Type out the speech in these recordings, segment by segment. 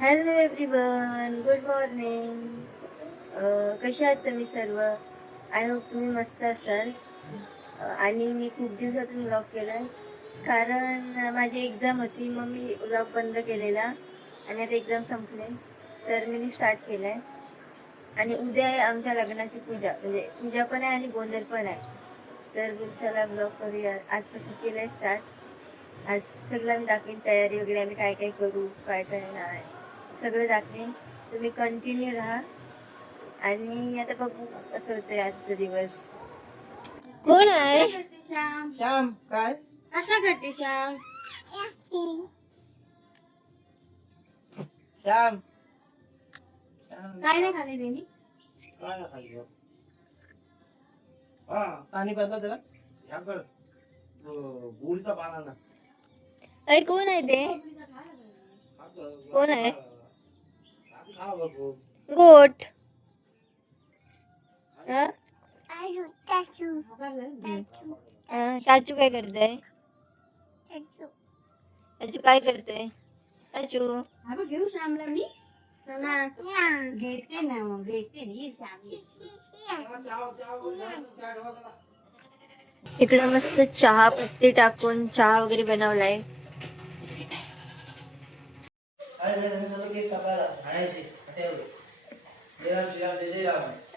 Hello everyone, good morning. कसे आहात तुम्ही सर्व? आय होप तुम्ही मस्त असाल. आणि मी खूप दिवसातून व्लॉग केला आहे कारण माझी एक्झाम होती, मग मी व्लॉग बंद केलेला आणि आता एक्झाम संपले तर मी स्टार्ट केला आहे. आणि उद्या आहे आमच्या लग्नाची पूजा, म्हणजे पूजा पण आहे आणि गोंधळ पण आहे. तर चला ब्लॉग करूया. आजपासून केलं आहे स्टार्ट. आज सगळं मी दाखवेन, तयारी वगैरे आम्ही काय काय करू, काय काय नाही, सगळं दाखवेन. तुम्ही कंटिन्यू राहा. आणि आता बघू कसं होतंय आजचा दिवस. कोण आहे? श्याम. श्याम काय अशा करते श्याम. श्याम काय नाही खाली त्यांनी. काय खाल्लं? हा पाणी पाजलं त्याला या कर गुळीचा पाला ना. अरे कोण आहे ते? कोण आहे? गोट. हा? चाचू काय करताय? चाचू काय करताय? चाचू घेऊ श्यामला मी घेते ना, मग घेते ना श्याम. इकडे मस्त चहा पत्ती टाकून चहा वगैरे बनवलाय.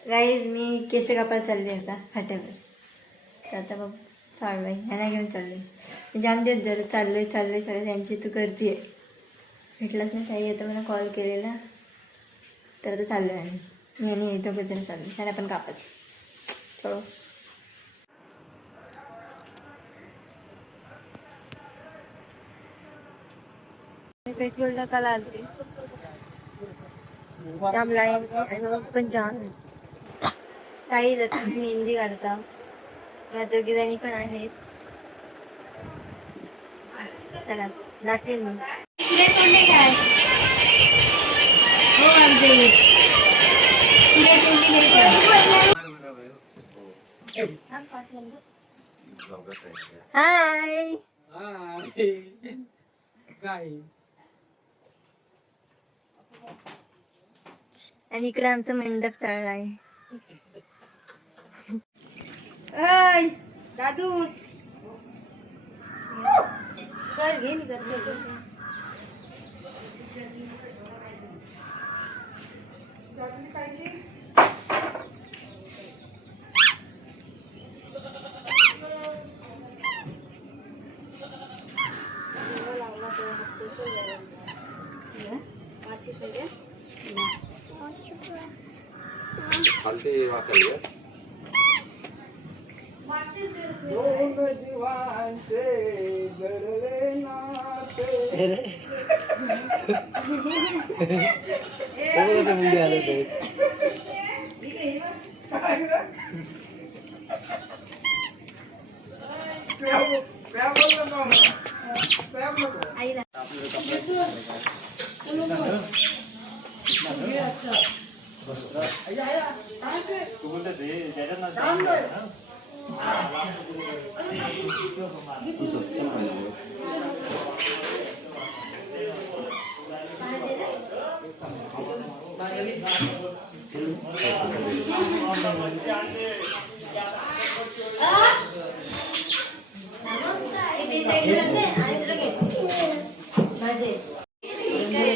गाईज मी केस कापायला चालले आता फाट्यावर. तर आता बघ चाललोय, ह्यांना घेऊन चाललोय. जाम दिवस जर चाललोय त्यांची तू करते भेटलाच नाही. ताई आता मला कॉल केलेला, तर आता चाललोय आम्ही. मी आणि इथं बद्दल चाललो, त्यांना पण कापायचं. चलो. पेट्रोलला काल आलते जाम लाईन आणि पण जाम. काही जातात मेहंदी काढता, या दोघी जणी पण आहेत. चला दाखवेल मी. काय हो आमचे हाय. काय आणि इकडे आमचं मंडप चालला आहे. ऐ दादूस कर घे, मी करते. खालती वाकली दोन जीवांचे जडले नाते. मुंडी आले ते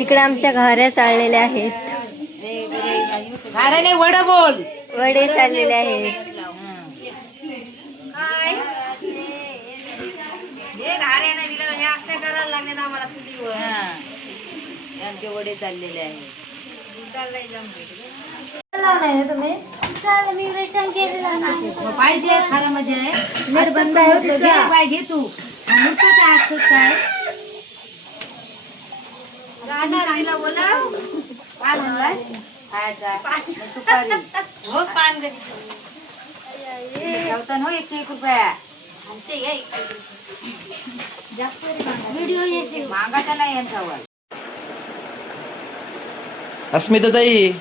इकडे आमच्या घाऱ्या चाललेल्या आहेत. अरे नाही वड बोल. वडे चाललेले आहेत. आमचे वडे चाललेले आहेत. तुम्ही पाहिजे खाण्यामध्ये आहे बंद होतो. घे पाय घे तू मूर्त काय असतोच काय काय म्हणलाय खायचा तुपारी हो पान ठेवता ना 101 रुपया जास्त व्हिडिओ मागायचा नाही यांच्यावर. अस्मिता ताई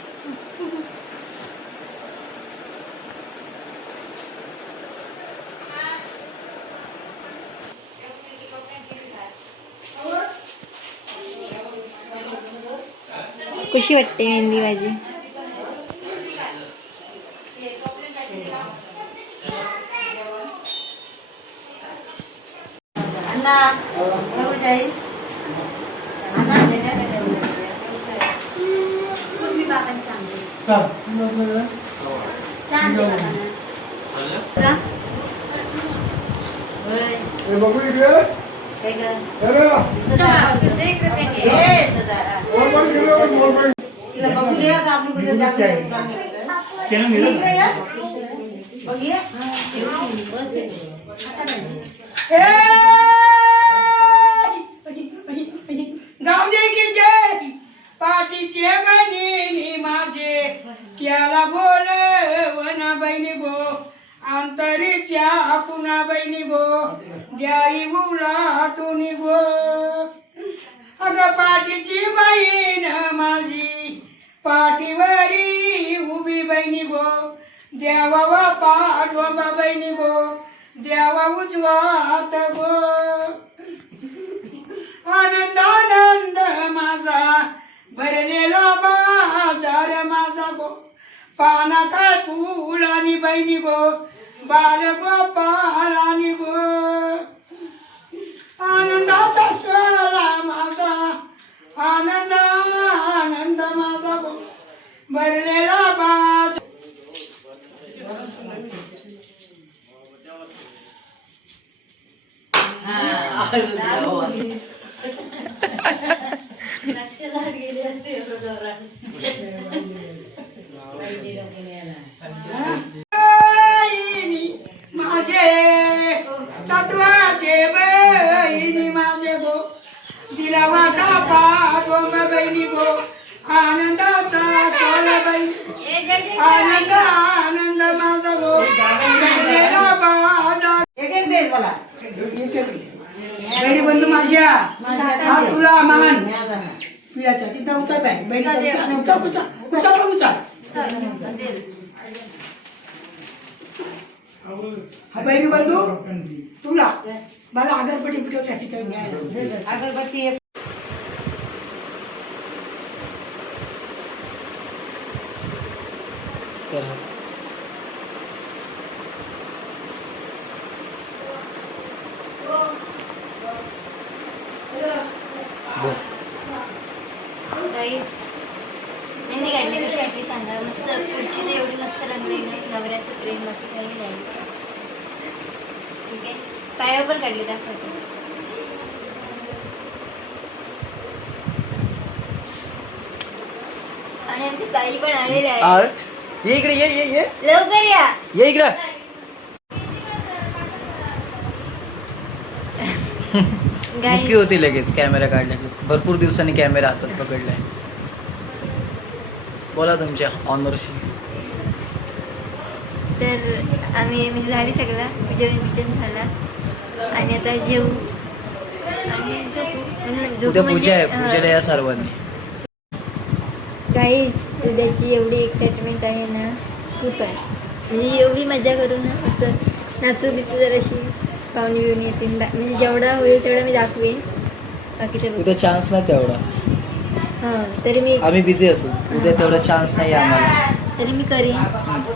कशी वाटते मेहंदी माझी? गावदे की जय पाठीचे बहिणी माझे त्याला बोल वना बहिणी गो अंतरीच्या कुणा बहिणी गो द्याई बुला टुनी गो अग पाठीची बहीण माझी पाठीवरी उभी बहिणी गो द्यावा पाठवा बहिणी गो द्यावा उजवात गो आनंद आनंद माझा भरलेला बाजार माझा गो पाना काय फुलानी बहिणी गो बाल गोपाळानी गो आनंदाचा स्वरा माझा आनंद आनंद माझा गो भरलेला बाजार माझे सत्वाचे बहिणी माझे गो दिला वाटा पाठव बहिणी गो आनंदाचा सोल बहिणी आनंद आनंद माझा गो एक देश मला बहिणी बंधू माझ्या हा तुला मान पियाचा तिथं उचल बाय बहिणी उचल हा बहिणी बंधू तुला मला अगरबत्ती पिटवल्या तिथं न्यायला अगरबत्ती गाईज मेहंदी काढली कशी वाटली सांगा. मस्त पुढची तर एवढी मस्त रंगली नाही. नवऱ्याचं प्रेम बाकी काही नाही. ठीक आहे पायावर काढली दाखवतो. आणि आमची ताई पण आलेली आहे. ये इकडे ये लवकर या. ये इकडे. मुक्की होती लगेच कॅमेरा काढला की. भरपूर दिवसांनी कॅमेरा हातात पकडलाय. बोला तुमच्या ऑनरशी. तर आम्ही म्हणजे झाली सगळा पूजन झाला आणि आता जेवू आणि झोपू. उद्या पूजा आहे. पूजेला या सर्वांनी. काहीच उद्याची एवढी एक्साइटमेंट आहे ना खूप आहे. म्हणजे एवढी मजा करू ना असं नाचू बिचू जराशी पाहुणे बिवणी येतील. म्हणजे जेवढा होईल तेवढा मी दाखवेन. बाकीचं उद्या चान्स नाही तेवढा. हां तरी मी आम्ही बिझी असू. उद्या तेवढा चान्स नाही आम्हाला. तरी मी करीन.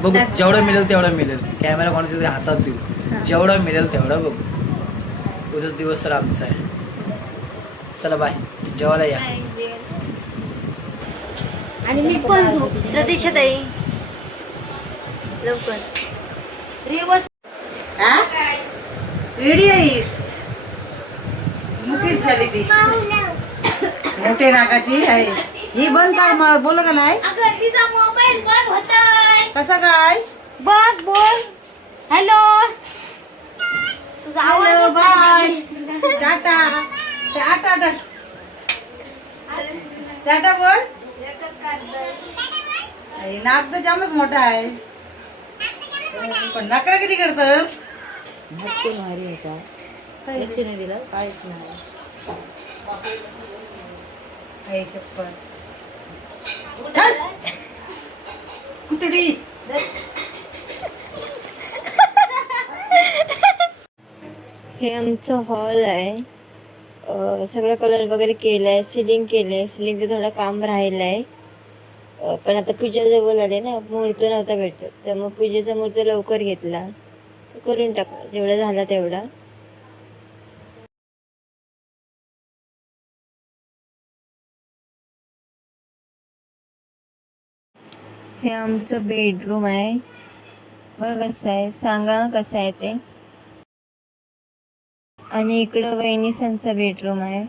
बघू जेवढं मिळेल तेवढं मिळेल. कॅमेरा कोणाच्या तरी हातात देऊ. जेवढा मिळेल तेवढा बघू. उद्याच दिवस तर आमचा आहे. चला बाय. जेवायला या. आणि मी पण झोप. प्रतीक्षा ताई लवकर रेडी आहेस मुकीच झाली ती मोठे नाकाची आहे ही. बंद काय बोल का नाही. अगं तिचा मोबाईल बंद होताय. कसं काय बघ बोल हॅलो. तुझा आवाज बाय टाटा टाटा टाटा टाटा बोल. नाक तर जामच मोठा आहे पण नाकडा किती करतस. मारी होता काहीच नाही दिला. काहीच नाही. कुतडी हे आमचं हॉल आहे. सगळं कलर वगैरे केलंय. सिलिंग केलंय. सिलिंगचं थोडं काम राहिलंय. पण आता पूजा जवळ आले ना, मुहूर्त नव्हता भेटत, तर मग पूजेचा मुहूर्त लवकर घेतला, तर करून टाकला जेवढा झाला तेवढा. हे आमचं बेडरूम आहे, बघ कसं आहे, सांगा कसं आहे ते. आणि इकडं वहिनीसांचा बेडरूम आहे.